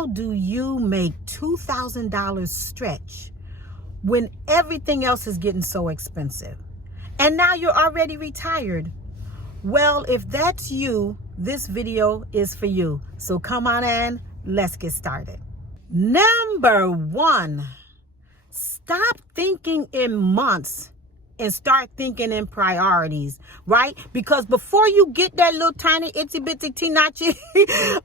How do you make $2,000 stretch when everything else is getting so expensive? And now you're already retired. Well, if that's you, this video is for you. So come on in, let's get started. Number one, stop thinking in months and start thinking in priorities, right? Because before you get that little tiny itsy bitsy teeny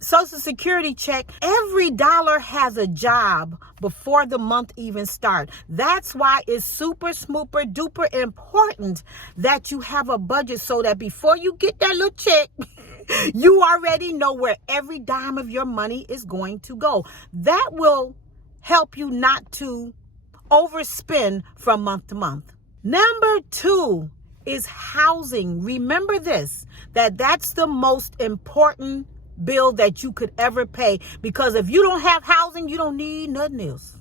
Social Security check, every dollar has a job before the month even starts. That's why it's super smooper duper important that you have a budget so that before you get that little check, you already know where every dime of your money is going to go. That will help you not to overspend from month to month. Number two is housing. Remember this, that's the most important bill that you could ever pay, because if you don't have housing, you don't need nothing else.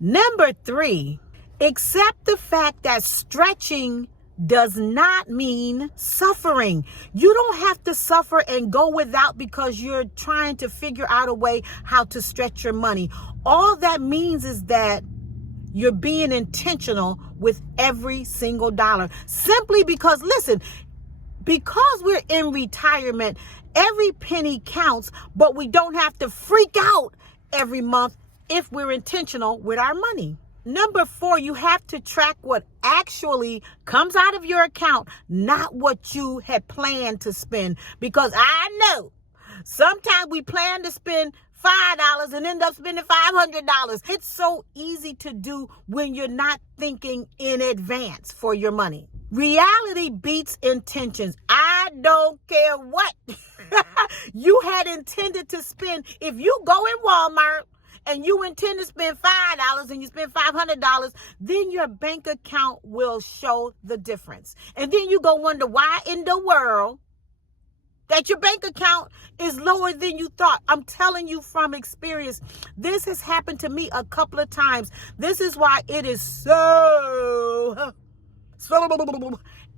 Number three, accept the fact that stretching does not mean suffering. You don't have to suffer and go without because you're trying to figure out a way how to stretch your money. All that means is that you're being intentional with every single dollar. Simply because, listen, because we're in retirement, every penny counts, but we don't have to freak out every month if we're intentional with our money. Number four, you have to track what actually comes out of your account, not what you had planned to spend. Because I know sometimes we plan to spend $5 and end up spending $500. It's so easy to do when you're not thinking in advance for your money. Reality beats intentions. I don't care what you had intended to spend. If you go in Walmart and you intend to spend $5 and you spend $500, then your bank account will show the difference. And then you go wonder why in the world that your bank account is lower than you thought. I'm telling you from experience, this has happened to me a couple of times. This is why it is so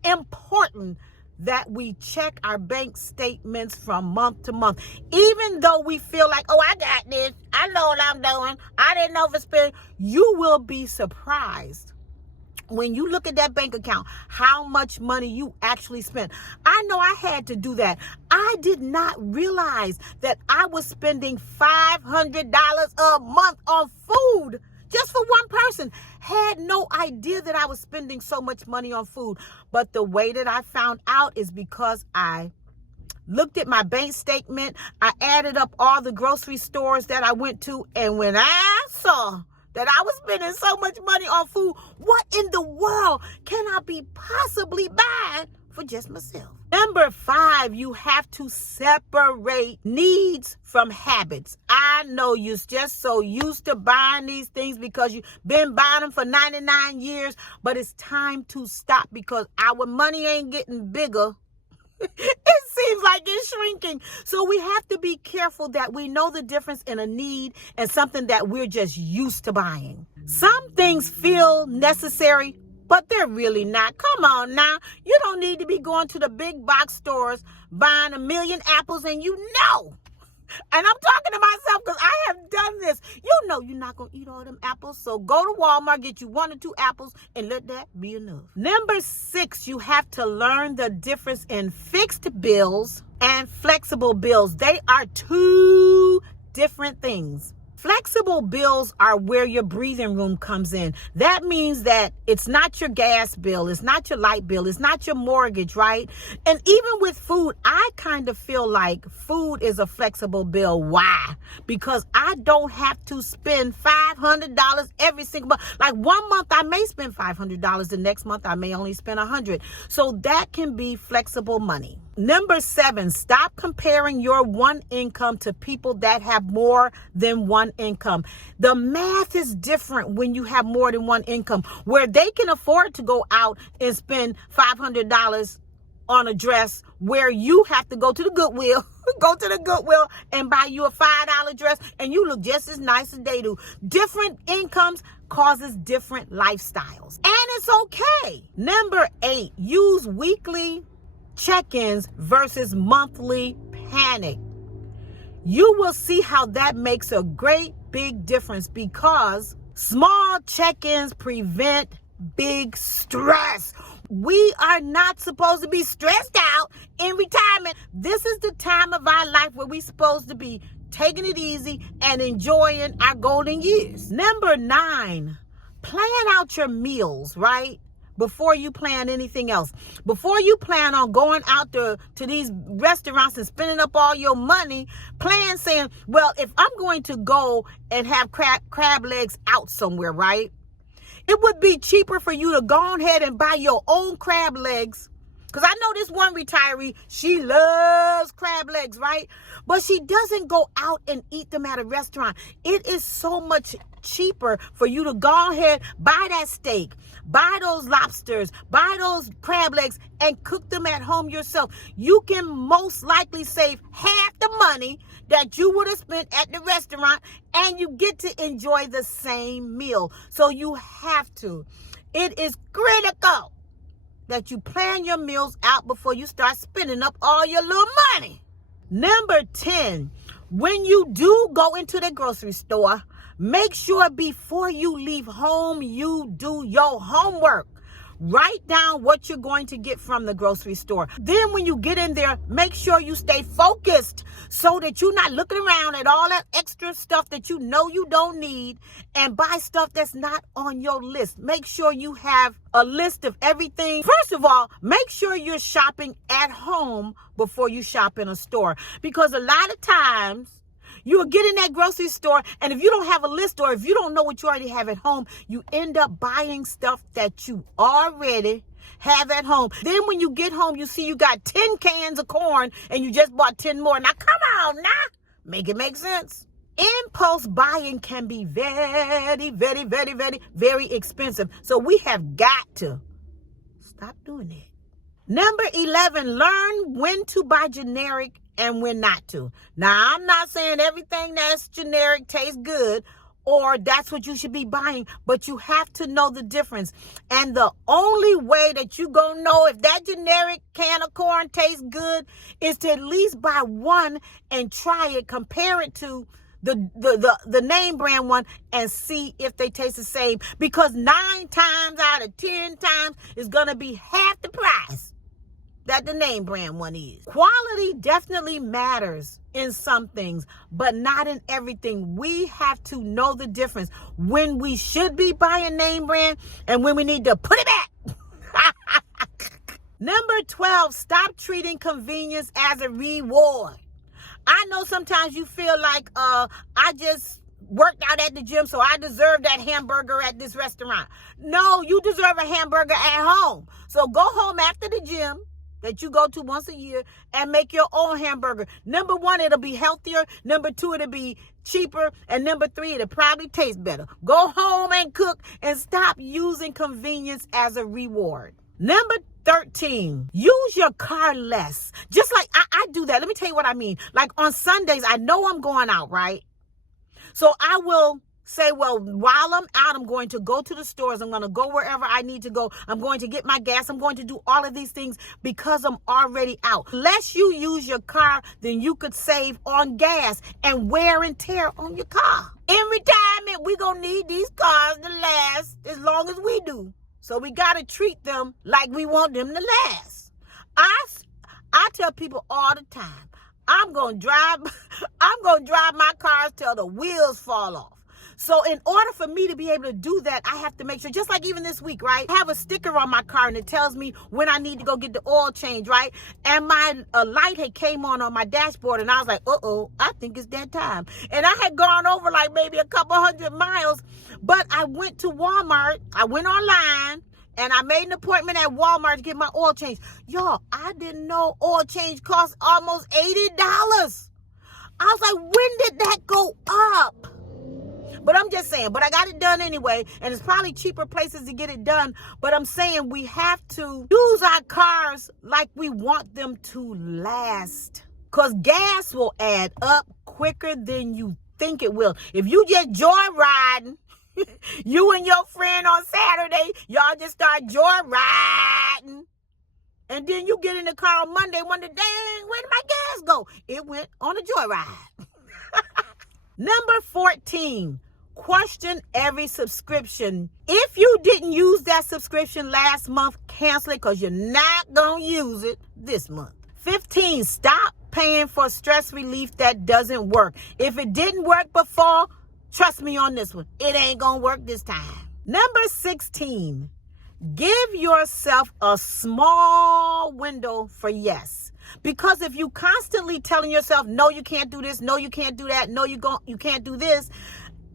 important that we check our bank statements from month to month. Even though we feel like, oh, I got this, I know what I'm doing, I didn't overspend, you will be surprised when you look at that bank account, how much money you actually spent. I know I had to do that. I did not realize that I was spending $500 a month on food just for one person. Had no idea that I was spending so much money on food. But the way that I found out is because I looked at my bank statement. I added up all the grocery stores that I went to. And when I saw that I was spending so much money on food, what in the world can I be possibly buying for just myself? Number five, you have to separate needs from habits. I know you're just so used to buying these things because you've been buying them for 99 years, but it's time to stop because our money ain't getting bigger. It seems like it's shrinking. So we have to be careful that we know the difference in a need and something that we're just used to buying. Some things feel necessary, but they're really not. Come on now. You don't need to be going to the big box stores buying 1 million apples and you know. And I'm talking to myself because I have done this. You know you're not going to eat all them apples. So go to Walmart, get you 1 or 2 apples, and let that be enough. Number six, you have to learn the difference in fixed bills and flexible bills. They are two different things. Flexible bills are where your breathing room comes in. That means that it's not your gas bill, it's not your light bill, it's not your mortgage, right? And even with food, I kind of feel like food is a flexible bill. Why? Because I don't have to spend $500 every single month. Like 1 month I may spend $500, the next month I may only spend $100. So that can be flexible money. Number seven, stop comparing your one income to people that have more than one income. The math is different when you have more than one income, where they can afford to go out and spend $500 on a dress, where you have to go to the Goodwill, and buy you a $5 dress and you look just as nice as they do. Different incomes causes different lifestyles, and it's okay. Number eight, use weekly check-ins versus monthly panic. You will see how that makes a great big difference, because small check-ins prevent big stress. We are not supposed to be stressed out in retirement. This is the time of our life where we're supposed to be taking it easy and enjoying our golden years. Number 9, plan out your meals, right? Before you plan anything else. Before you plan on going out to these restaurants and spending up all your money, plan saying, well, if I'm going to go and have crab legs out somewhere, right? It would be cheaper for you to go ahead and buy your own crab legs. Because I know this one retiree, she loves crab legs, right? But she doesn't go out and eat them at a restaurant. It is so much cheaper for you to go ahead, buy that steak, buy those lobsters, buy those crab legs, and cook them at home yourself. You can most likely save half the money that you would have spent at the restaurant, and you get to enjoy the same meal. So you have to. It is critical that you plan your meals out before you start spending up all your little money. Number 10, when you do go into the grocery store, make sure before you leave home, you do your homework. Write down what you're going to get from the grocery store. Then when you get in there, make sure you stay focused so that you're not looking around at all that extra stuff that you know you don't need and buy stuff that's not on your list. Make sure you have a list of everything. First of all, make sure you're shopping at home before you shop in a store, because a lot of times you'll get in that grocery store, and if you don't have a list, or if you don't know what you already have at home, you end up buying stuff that you already have at home. Then when you get home, you see you got 10 cans of corn and you just bought 10 more. Now, come on now. Make it make sense. Impulse buying can be very, very, very, very, very expensive. So we have got to stop doing that. Number 11, learn when to buy generic and when not to. Now, I'm not saying everything that's generic tastes good or that's what you should be buying, but you have to know the difference. And the only way that you gonna know if that generic can of corn tastes good is to at least buy one and try it, compare it to the name brand one, and see if they taste the same. Because 9 times out of 10 times it's gonna be half the price that the name brand one is. Quality definitely matters in some things, but not in everything. We have to know the difference when we should be buying name brand and when we need to put it back. Number 12, stop treating convenience as a reward. I know sometimes you feel like, I just worked out at the gym, so I deserve that hamburger at this restaurant. No, you deserve a hamburger at home. So go home after the gym that you go to once a year and make your own hamburger. Number 1, it'll be healthier. Number 2, it'll be cheaper. And number 3, it'll probably taste better. Go home and cook and stop using convenience as a reward. Number 13, use your car less. Just like I do that. Let me tell you what I mean. Like on Sundays, I know I'm going out, right? So I will say, well, while I'm out, I'm going to go to the stores. I'm going to go wherever I need to go. I'm going to get my gas. I'm going to do all of these things because I'm already out. Less you use your car, then you could save on gas and wear and tear on your car. In retirement, we're going to need these cars to last as long as we do. So we got to treat them like we want them to last. I tell people all the time, I'm going to drive my cars till the wheels fall off. So in order for me to be able to do that, I have to make sure, just like even this week, right? I have a sticker on my car and it tells me when I need to go get the oil change, right? And my light had came on my dashboard and I was like, uh-oh, I think it's that time. And I had gone over like maybe a couple 100 miles, but I went to Walmart. I went online and I made an appointment at Walmart to get my oil change. Y'all, I didn't know oil change cost almost $80. I was like, when did that go up? But I'm just saying, but I got it done anyway, and it's probably cheaper places to get it done. But I'm saying we have to use our cars like we want them to last. Because gas will add up quicker than you think it will. If you just joyriding, you and your friend on Saturday, y'all just start joyriding. And then you get in the car on Monday, wonder, dang, where did my gas go? It went on a joyride. Number 14, question every subscription. If you didn't use that subscription last month, cancel it because you're not going to use it this month. 15, stop paying for stress relief that doesn't work. If it didn't work before, trust me on this one, it ain't going to work this time. Number 16, give yourself a small window for yes. Because if you constantly telling yourself, no, you can't do this, no, you can't do that, no, you can't do this,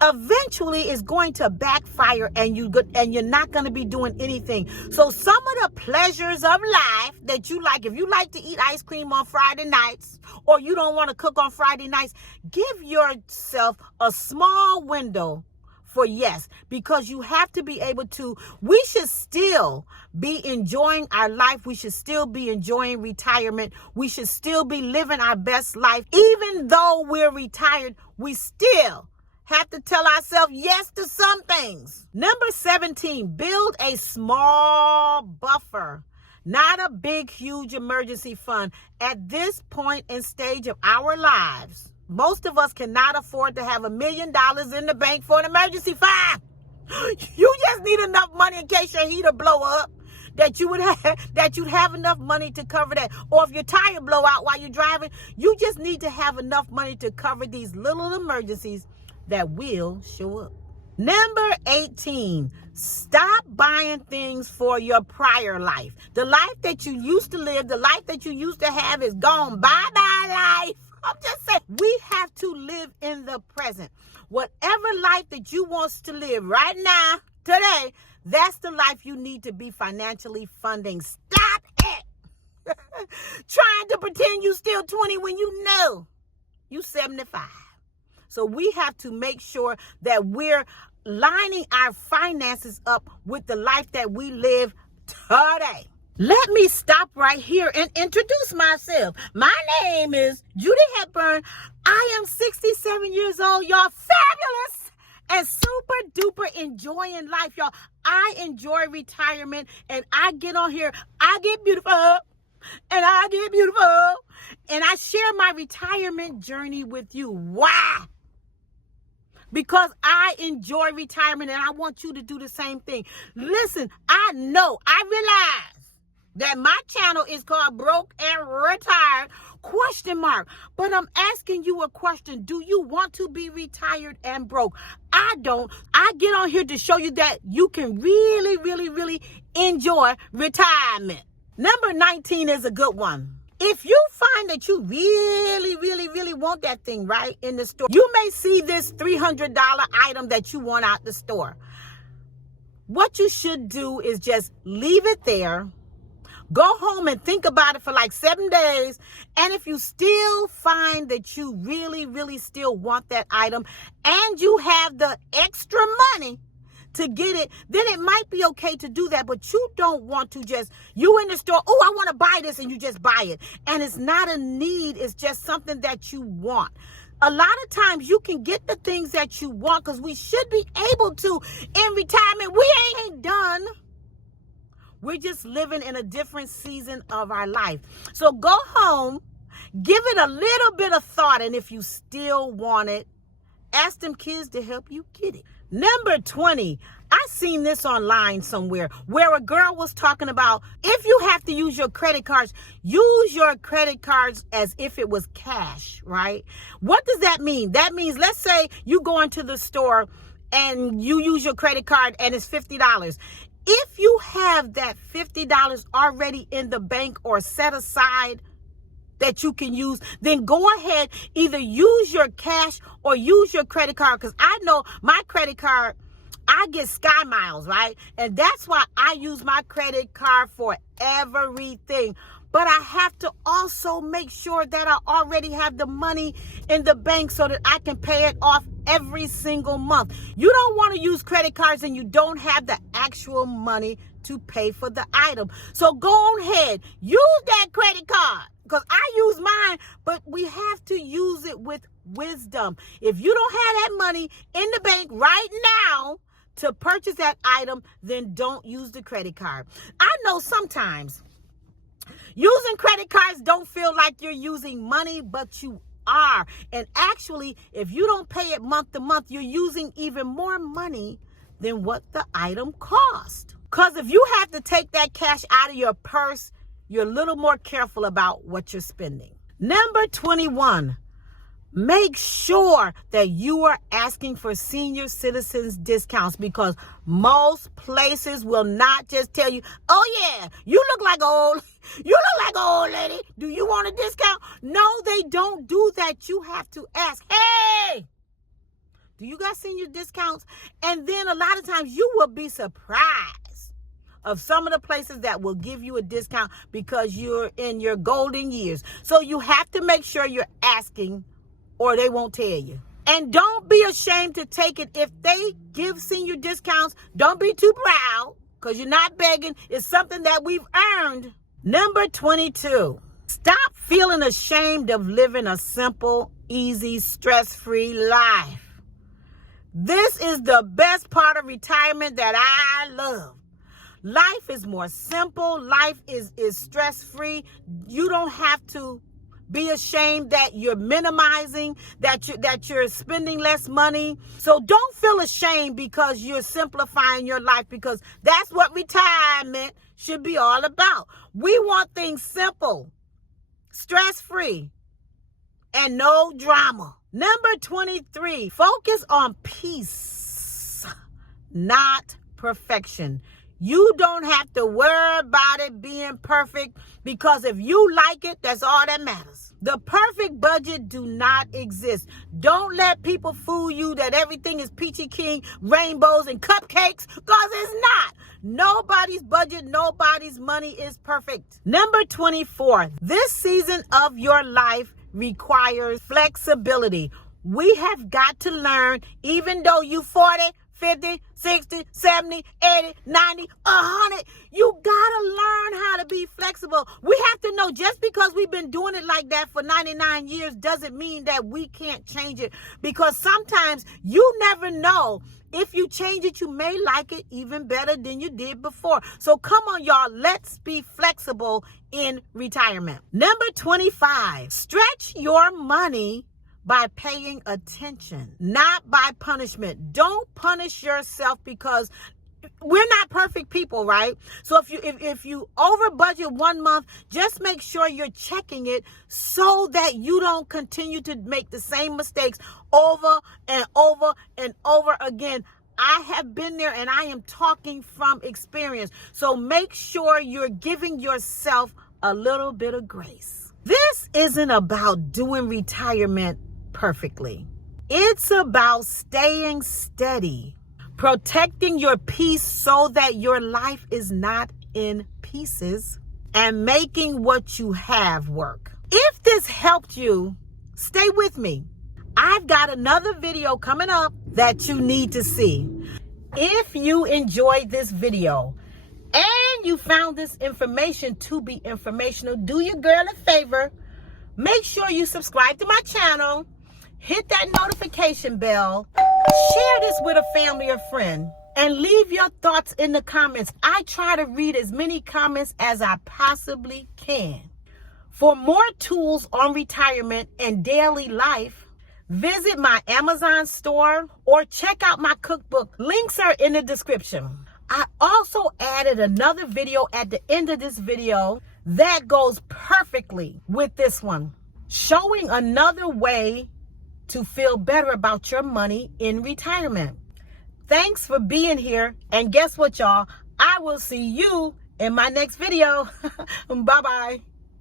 eventually it's going to backfire and you're not going to be doing anything. So some of the pleasures of life that you like, if you like to eat ice cream on Friday nights or you don't want to cook on Friday nights, give yourself a small window for yes, because you have to be able to, we should still be enjoying our life. We should still be enjoying retirement. We should still be living our best life. Even though we're retired, we still have to tell ourselves yes to some things. Number 17, build a small buffer, not a big, huge emergency fund. At this point and stage of our lives, most of us cannot afford to have $1 million in the bank for an emergency fund. You just need enough money in case your heater blow up, that you'd have enough money to cover that. Or if your tire blow out while you're driving, you just need to have enough money to cover these little emergencies that will show up. Number 18, stop buying things for your prior life. The life that you used to live, the life that you used to have is gone. Bye-bye life. I'm just saying, we have to live in the present. Whatever life that you want to live right now, today, that's the life you need to be financially funding. Stop it. Trying to pretend you still 20 when you know you 75. So we have to make sure that we're lining our finances up with the life that we live today. Let me stop right here and introduce myself. My name is Judy Hepburn. I am 67 years old, y'all. Fabulous and super duper enjoying life, y'all. I enjoy retirement and I get on here. I get beautiful and I get beautiful and I share my retirement journey with you. Why? Because I enjoy retirement and I want you to do the same thing. Listen, I realize that my channel is called Broke and Retired ? But I'm asking you a question. Do you want to be retired and broke? I don't. I get on here to show you that you can really, really, really enjoy retirement. Number 19 is a good one. If you find that you really, really, really want that thing right in the store, you may see this $300 item that you want out the store. What you should do is just leave it there. Go home and think about it for like 7 days. And if you still find that you really, really still want that item and you have the extra money to get it, then it might be okay to do that. But you don't want to just, you in the store, oh, I want to buy this, and you just buy it. And it's not a need. It's just something that you want. A lot of times you can get the things that you want because we should be able to in retirement. We ain't done. We're just living in a different season of our life. So go home, give it a little bit of thought, and if you still want it, ask them kids to help you get it. Number 20, I seen this online somewhere where a girl was talking about if you have to use your credit cards, use your credit cards as if it was cash, right? What does that mean? That means, let's say you go into the store and you use your credit card and it's $50. If you have that $50 already in the bank or set aside that you can use, then go ahead, either use your cash or use your credit card. Because I know my credit card, I get Sky Miles, right? And that's why I use my credit card for everything. But I have to also make sure that I already have the money in the bank so that I can pay it off every single month. You don't want to use credit cards and you don't have the actual money to pay for the item. So go on ahead, use that credit card. Because I use mine, but we have to use it with wisdom. If you don't have that money in the bank right now to purchase that item, then don't use the credit card. I know sometimes using credit cards don't feel like you're using money, but you are. And actually, if you don't pay it month to month, you're using even more money than what the item cost. Because if you have to take that cash out of your purse, you're a little more careful about what you're spending. Number 21, make sure that you are asking for senior citizens discounts, because most places will not just tell you, oh yeah, you look like an old lady. Do you want a discount? No, they don't do that. You have to ask, hey, do you got senior discounts? And then a lot of times you will be surprised of some of the places that will give you a discount because you're in your golden years. So you have to make sure you're asking, or they won't tell you. And don't be ashamed to take it. If they give senior discounts, don't be too proud, because you're not begging. It's something that we've earned. Number 22, stop feeling ashamed of living a simple, easy, stress-free life. This is the best part of retirement that I love. Life is more simple. Life is stress-free. You don't have to be ashamed that you're minimizing, that you're spending less money. So don't feel ashamed because you're simplifying your life, because that's what retirement should be all about. We want things simple, stress-free, and no drama. Number 23, focus on peace, not perfection. You don't have to worry about it being perfect, because if you like it, that's all that matters. The perfect budget do not exist. Don't let people fool you that everything is peachy keen, rainbows and cupcakes, because it's not. Nobody's budget, nobody's money is perfect. Number 24, this season of your life requires flexibility. We have got to learn, even though you 40, 50, 60, 70, 80, 90, 100. You gotta learn how to be flexible. We have to know, just because we've been doing it like that for 99 years doesn't mean that we can't change it, because sometimes you never know. If you change it, you may like it even better than you did before. So come on, y'all. Let's be flexible in retirement. Number 25, stretch your money by paying attention, not by punishment. Don't punish yourself, because we're not perfect people, right? So if you over budget 1 month, just make sure you're checking it so that you don't continue to make the same mistakes over and over and over again. I have been there, and I am talking from experience. So make sure you're giving yourself a little bit of grace. This isn't about doing retirement perfectly. It's about staying steady, protecting your peace so that your life is not in pieces, and making what you have work. If this helped you, stay with me. I've got another video coming up that you need to see. If you enjoyed this video and you found this information to be informational, do your girl a favor. Make sure you subscribe to my channel. Hit that notification bell. Share this with a family or friend. And leave your thoughts in the comments. I try to read as many comments as I possibly can. For more tools on retirement and daily life, visit my Amazon store or check out my cookbook. Links are in the description. I also added another video at the end of this video that goes perfectly with this one, showing another way to feel better about your money in retirement. Thanks for being here. And guess what, y'all? I will see you in my next video. Bye-bye.